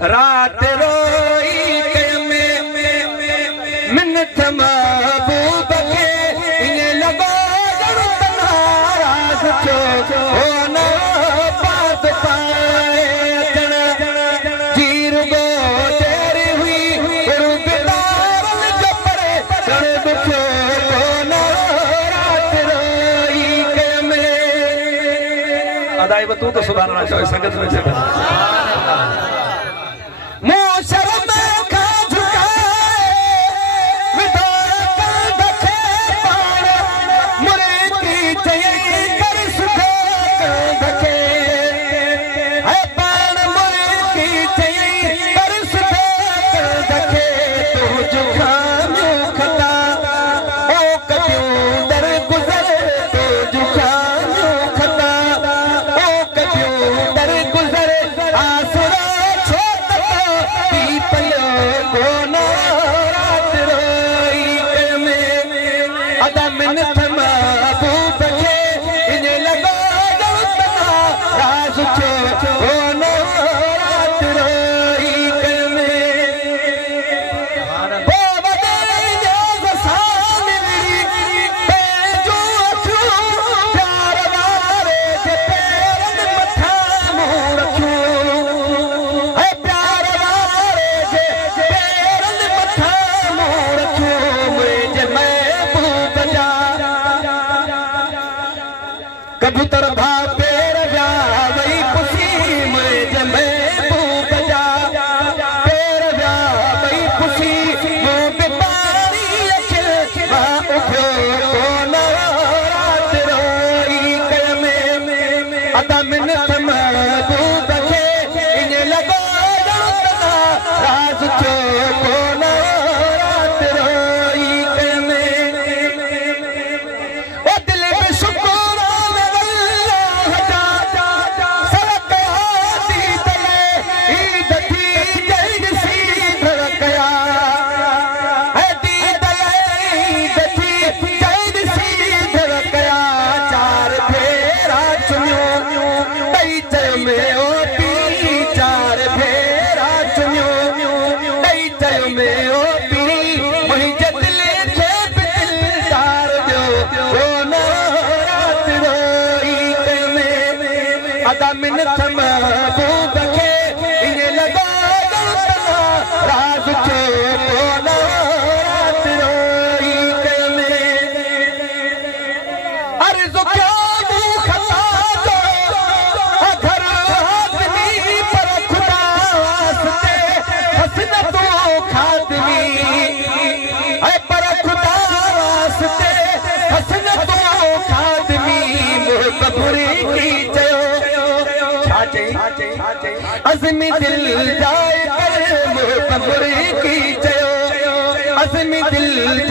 रात रोई मिन्नत महबूब के इन्हें लगो नाराज छो ना बात पाए जीर गो तेरी हुई बिदारन जो परे कड़ब छो ना रात रोई अदाई तू तो सुभान अल्लाह चो संगत में से कबूतर भा पेर जा वही खुशी मुझे महबूब जा पेर जा वही खुशी मुझे पानी अखिल वहाँ उठो कोना रात रोई कयमे अदा मिन्नत महबूब के इन्हें लगो जाना राज चो कोना रात रोई कयमे ओ दिल में शुक्र मिन्नत महबूब के इन्हें लगा राज छो कोना रात रोई कयमे अर्ज़ क्या मुँह खता दो घर आदमी पर खुदा वास्ते हसनतो खादमी है पर खुदा वास्ते हसनतो खादमी मुहब्बत की अज़मी दिल जाए कर मुहब्बत की चयो अज़मी दिल